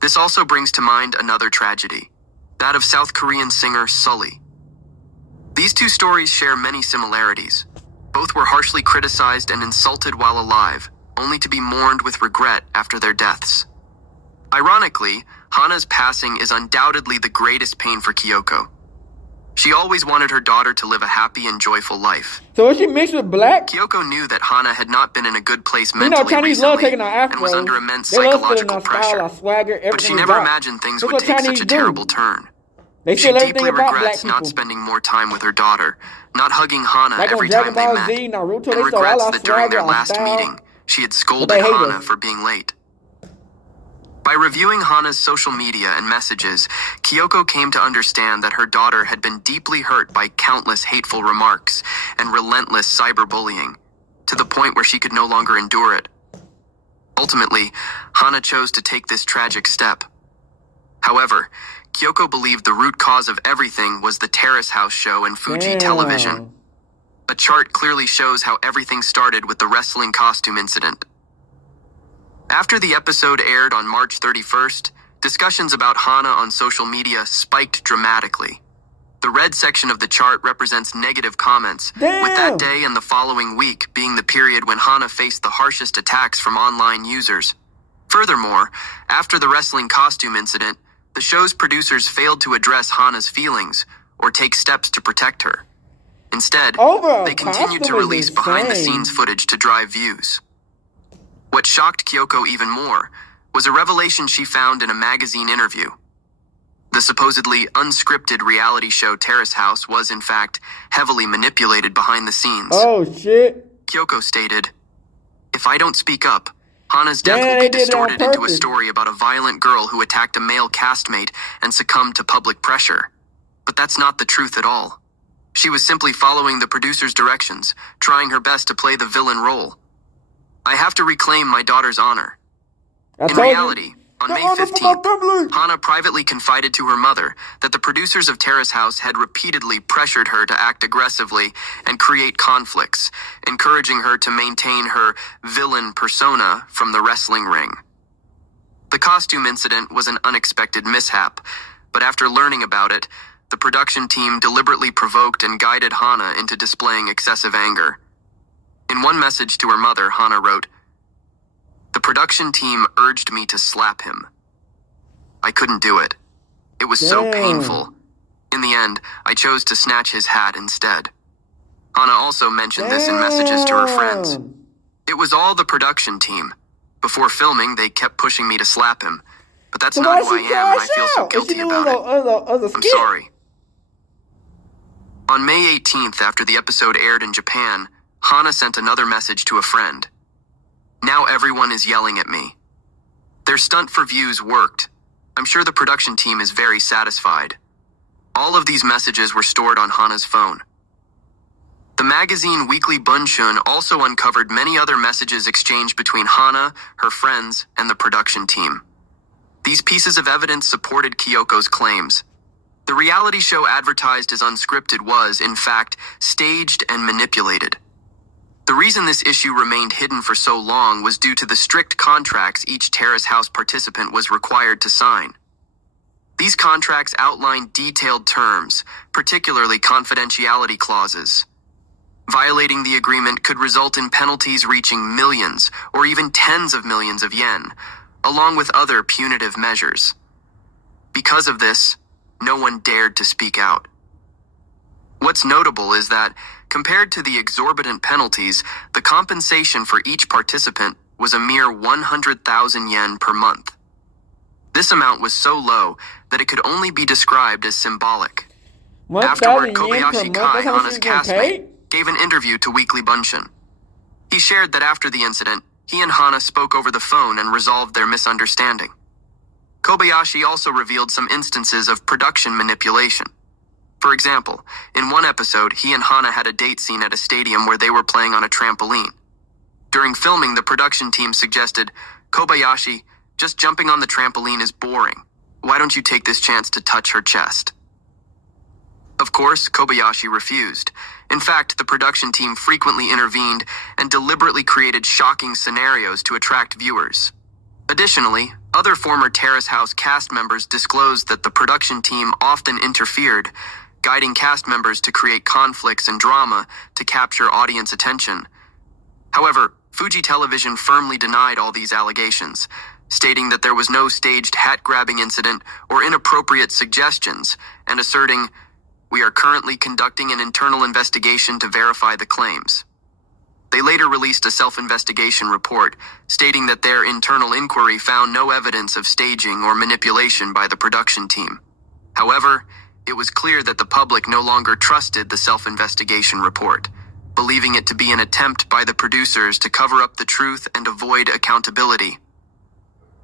This also brings to mind another tragedy, that of South Korean singer Sully. These two stories share many similarities. Both were harshly criticized and insulted while alive, only to be mourned with regret after their deaths. Ironically, Hana's passing is undoubtedly the greatest pain for Kyoko. She always wanted her daughter to live a happy and joyful life. So is she mixed with black? Kyoko knew that Hana had not been in a good place You mentally know, Chinese recently love taking our and afros. was under immense They love feeling psychological our style, pressure. our swagger, everything. But she we never got. imagined things That's would what take Chinese such a do. terrible turn. They She feel everything deeply about black regrets people. not spending more time with her daughter, not hugging Hana Like on every Dragon time they Ball met, Z, Naruto, and they stole all regrets our that during swagger, their our last style. meeting, she had But scolded they hate Hana us. for being late. By reviewing Hana's social media and messages, Kyoko came to understand that her daughter had been deeply hurt by countless hateful remarks and relentless cyberbullying, to the point where she could no longer endure it. Ultimately, Hana chose to take this tragic step. However, Kyoko believed the root cause of everything was the Terrace House show in Fuji Television. A chart clearly shows how everything started with the wrestling costume incident. After the episode aired on March 31st, discussions about Hana on social media spiked dramatically. The red section of the chart represents negative comments, with that day and the following week being the period when Hana faced the harshest attacks from online users. Furthermore, after the wrestling costume incident, the show's producers failed to address Hana's feelings or take steps to protect her. Instead, they continued to release behind-the-scenes footage to drive views. What shocked Kyoko even more was a revelation she found in a magazine interview. The supposedly unscripted reality show Terrace House was, in fact, heavily manipulated behind the scenes. Oh, shit. Kyoko stated, "If I don't speak up, Hana's death will be distorted into a story about a violent girl who attacked a male castmate and succumbed to public pressure. But that's not the truth at all. She was simply following the producer's directions, trying her best to play the villain role. I have to reclaim my daughter's honor." In reality, on May 15th, Hana privately confided to her mother that the producers of Terrace House had repeatedly pressured her to act aggressively and create conflicts, encouraging her to maintain her villain persona from the wrestling ring. The costume incident was an unexpected mishap, but after learning about it, the production team deliberately provoked and guided Hana into displaying excessive anger. In one message to her mother, Hana wrote, "The production team urged me to slap him. I couldn't do it. It was so painful. In the end, I chose to snatch his hat instead." Hana also mentioned this in messages to her friends. "It was all the production team. Before filming, they kept pushing me to slap him. But that's not who I am, and I feel so guilty about it. I'm sorry." On May 18th, after the episode aired in Japan, Hana sent another message to a friend. "Now everyone is yelling at me. Their stunt for views worked. I'm sure the production team is very satisfied." All of these messages were stored on Hana's phone. The magazine Weekly Bunshun also uncovered many other messages exchanged between Hana, her friends, and the production team. These pieces of evidence supported Kyoko's claims. The reality show advertised as unscripted was, in fact, staged and manipulated. The reason this issue remained hidden for so long was due to the strict contracts each Terrace House participant was required to sign. These contracts outlined detailed terms, particularly confidentiality clauses. Violating the agreement could result in penalties reaching millions or even tens of millions of yen, along with other punitive measures. Because of this, no one dared to speak out. What's notable is that, compared to the exorbitant penalties, the compensation for each participant was a mere 100,000 yen per month. This amount was so low that it could only be described as symbolic. Afterward, Kobayashi Kai, Hana's castmate, gave an interview to Weekly Bunshun. He shared that after the incident, he and Hana spoke over the phone and resolved their misunderstanding. Kobayashi also revealed some instances of production manipulation. For example, in one episode, he and Hana had a date scene at a stadium where they were playing on a trampoline. During filming, the production team suggested, "Kobayashi, just jumping on the trampoline is boring. Why don't you take this chance to touch her chest?" Of course, Kobayashi refused. In fact, the production team frequently intervened and deliberately created shocking scenarios to attract viewers. Additionally, other former Terrace House cast members disclosed that the production team often interfered, guiding cast members to create conflicts and drama to capture audience attention. However, Fuji Television firmly denied all these allegations, stating that there was no staged hat-grabbing incident or inappropriate suggestions, and asserting, "We are currently conducting an internal investigation to verify the claims." They later released a self-investigation report, stating that their internal inquiry found no evidence of staging or manipulation by the production team. However, it was clear that the public no longer trusted the self-investigation report, believing it to be an attempt by the producers to cover up the truth and avoid accountability.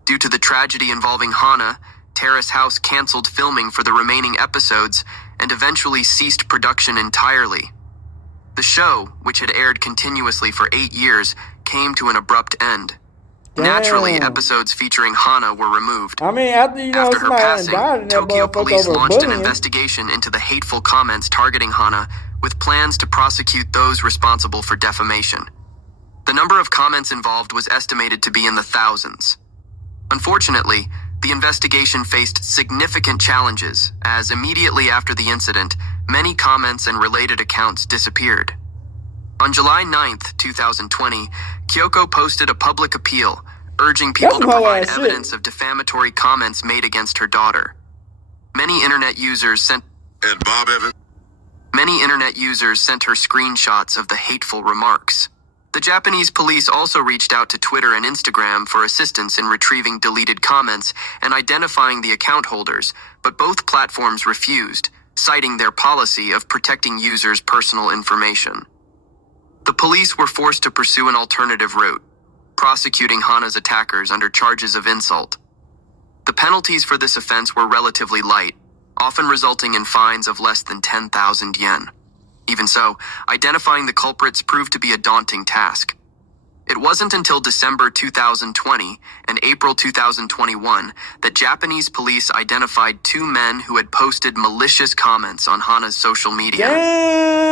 Due to the tragedy involving Hana, Terrace House canceled filming for the remaining episodes and eventually ceased production entirely. The show, which had aired continuously for 8 years, came to an abrupt end. Damn. Naturally, episodes featuring Hana were removed. I mean, after her passing, Tokyo police launched an investigation into the hateful comments targeting Hana, with plans to prosecute those responsible for defamation. The number of comments involved was estimated to be in the thousands. Unfortunately, the investigation faced significant challenges, as immediately after the incident, many comments and related accounts disappeared. On July 9th, 2020, Kyoko posted a public appeal, urging people to provide evidence of defamatory comments made against her daughter. Many internet users sent her screenshots of the hateful remarks. The Japanese police also reached out to Twitter and Instagram for assistance in retrieving deleted comments and identifying the account holders, but both platforms refused, citing their policy of protecting users' personal information. The police were forced to pursue an alternative route, prosecuting Hana's attackers under charges of insult. The penalties for this offense were relatively light, often resulting in fines of less than 10,000 yen. Even so, identifying the culprits proved to be a daunting task. It wasn't until December 2020 and April 2021 that Japanese police identified 2 men who had posted malicious comments on Hana's social media.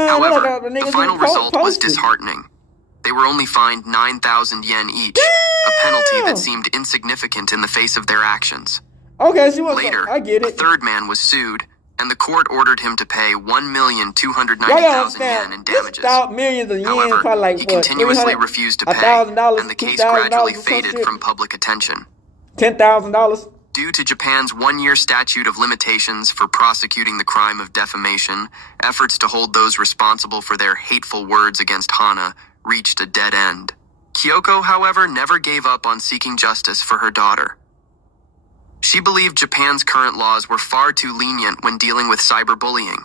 However, the final result was disheartening. They were only fined 9,000 yen each, a penalty that seemed insignificant in the face of their actions. Okay, Later, I get it. a third man was sued, and the court ordered him to pay 1,290,000 yen in damages. Millions of yen, However, like, he continuously refused to pay, and the case gradually faded from public attention. $10,000. Due to Japan's 1-year statute of limitations for prosecuting the crime of defamation, efforts to hold those responsible for their hateful words against Hana reached a dead end. Kyoko, however, never gave up on seeking justice for her daughter. She believed Japan's current laws were far too lenient when dealing with cyberbullying.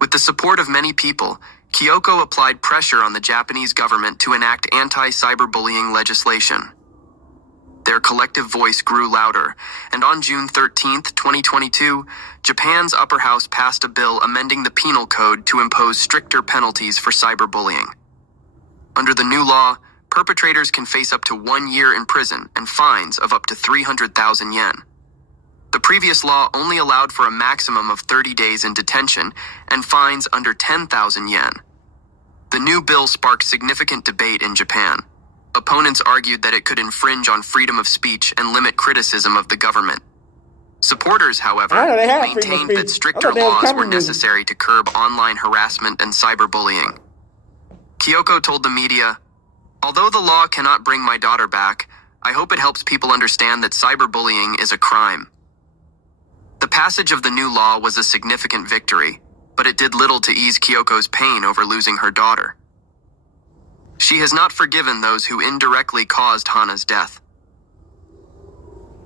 With the support of many people, Kyoko applied pressure on the Japanese government to enact anti-cyberbullying legislation. Their collective voice grew louder, and on June 13, 2022, Japan's upper house passed a bill amending the penal code to impose stricter penalties for cyberbullying. Under the new law, perpetrators can face up to 1 year in prison and fines of up to 300,000 yen. The previous law only allowed for a maximum of 30 days in detention and fines under 10,000 yen. The new bill sparked significant debate in Japan. Opponents argued that it could infringe on freedom of speech and limit criticism of the government. Supporters, however, maintained that stricter laws were necessary to curb online harassment and cyberbullying. Kyoko told the media, "Although the law cannot bring my daughter back, I hope it helps people understand that cyberbullying is a crime." The passage of the new law was a significant victory, but it did little to ease Kyoko's pain over losing her daughter. She has not forgiven those who indirectly caused Hana's death.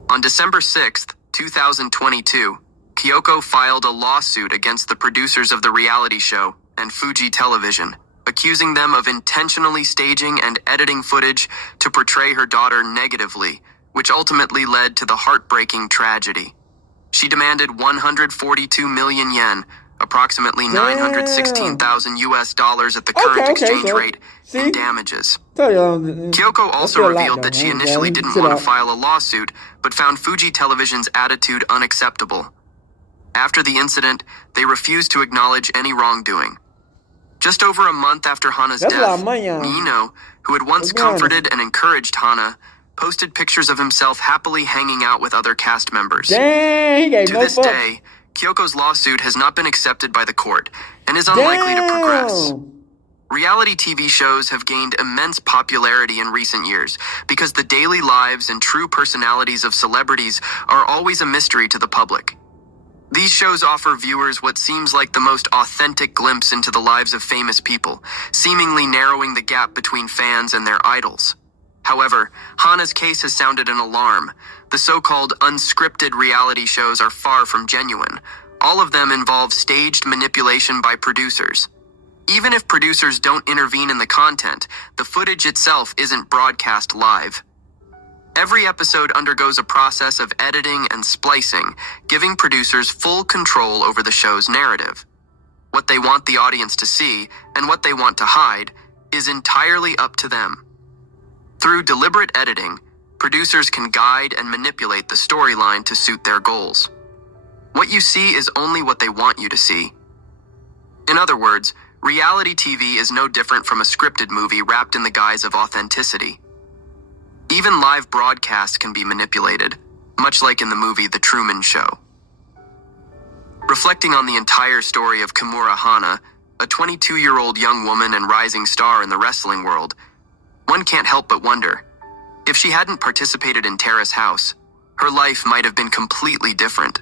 On December 6, 2022, Kyoko filed a lawsuit against the producers of the reality show and Fuji Television, accusing them of intentionally staging and editing footage to portray her daughter negatively, which ultimately led to the heartbreaking tragedy. She demanded 142 million yen, approximately 916,000 US dollars at the current exchange rate, in damages. Kyoko also revealed that she initially didn't want to file a lawsuit, but found Fuji Television's attitude unacceptable. After the incident, they refused to acknowledge any wrongdoing. Just over a month after Hana's death, Nino, who had once comforted and encouraged Hana, posted pictures of himself happily hanging out with other cast members. To this day, Kyoko's lawsuit has not been accepted by the court and is unlikely to progress. Reality TV shows have gained immense popularity in recent years because the daily lives and true personalities of celebrities are always a mystery to the public. These shows offer viewers what seems like the most authentic glimpse into the lives of famous people, seemingly narrowing the gap between fans and their idols. However, Hana's case has sounded an alarm. The so-called unscripted reality shows are far from genuine. All of them involve staged manipulation by producers. Even if producers don't intervene in the content, the footage itself isn't broadcast live. Every episode undergoes a process of editing and splicing, giving producers full control over the show's narrative. What they want the audience to see, and what they want to hide, is entirely up to them. Through deliberate editing, producers can guide and manipulate the storyline to suit their goals. What you see is only what they want you to see. In other words, reality TV is no different from a scripted movie wrapped in the guise of authenticity. Even live broadcasts can be manipulated, much like in the movie The Truman Show. Reflecting on the entire story of Kimura Hana, a 22-year-old young woman and rising star in the wrestling world, one can't help but wonder, if she hadn't participated in Terrace House, her life might have been completely different.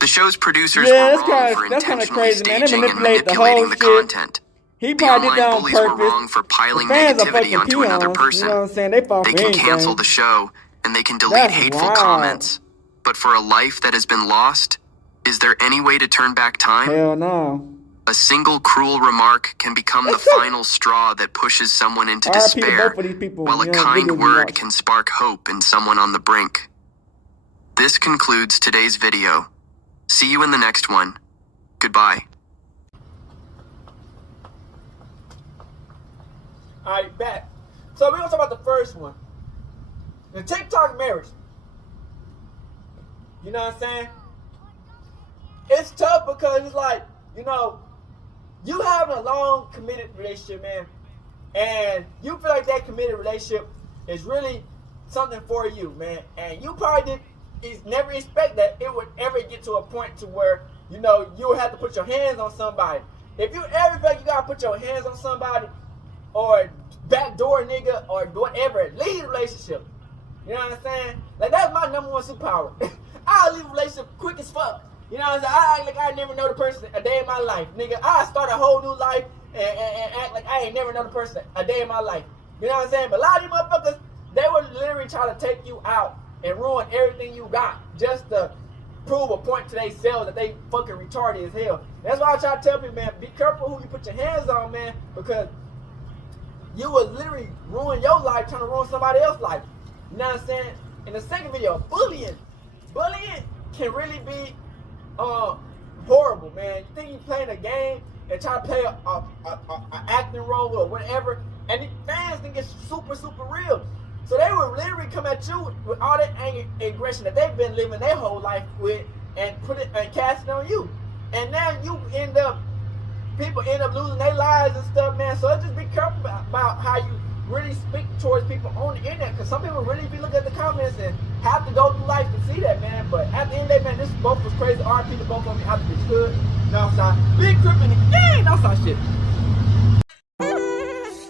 The show's producers were wrong for intentionally staging and manipulating the content. He probably did that on bullies were purpose. wrong for piling The fans are negativity fucking onto another peons, person. you know what I'm saying? They fall They for can anything. cancel the show, and they can delete That's hateful wild. comments. But for a life that has been lost, is there any way to turn back time? Hell no. A single cruel remark can become the final straw that pushes someone into RIP to despair, both of these people, while a you know, kind videos we word watch. can spark hope in someone on the brink. This concludes today's video. See you in the next one. Goodbye. Alright, back. So we're gonna talk about the first one. The TikTok marriage. You know what I'm saying? It's tough because it's like, you know, you having a long committed relationship, man, and you feel like that committed relationship is really something for you, man, and you probably never expect that it would ever get to a point to where, you know, you would have to put your hands on somebody. If you ever feel like you gotta put your hands on somebody, or backdoor nigga, or whatever, leave the relationship. You know what I'm saying? Like, that's my number one superpower. I'll leave a relationship quick as fuck. You know what I'm saying? I act like I never know the person a day in my life. Nigga, I start a whole new life and act like I ain't never know the person a day in my life. You know what I'm saying? But a lot of these motherfuckers, they would literally try to take you out and ruin everything you got just to prove a point to themselves that they fucking retarded as hell. That's why I try to tell people, man, be careful who you put your hands on, man, because you will literally ruin your life trying to ruin somebody else's life. You know what I'm saying? In the second video, bullying can really be horrible, man. You think you're playing a game and try to play a acting role or whatever, and the fans can get super real. So they will literally come at you with all that anger and aggression that they've been living their whole life with, and put it and cast it on you. And now people end up losing their lives and stuff, man. So just be careful about how you really speak towards people on the internet, because some people really be looking at the comments and have to go through life to see that, man. But at the end of the day, man, this both was crazy. RP to both of me after this hood. No outside. Big crip in the game. No outside shit.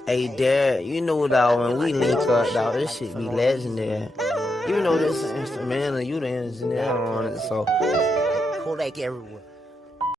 Hey, Dad, you know, dog, when we link up, dog, this shit be legendary. Even though this is instrumental, you the engineer on it, so Kodak everywhere.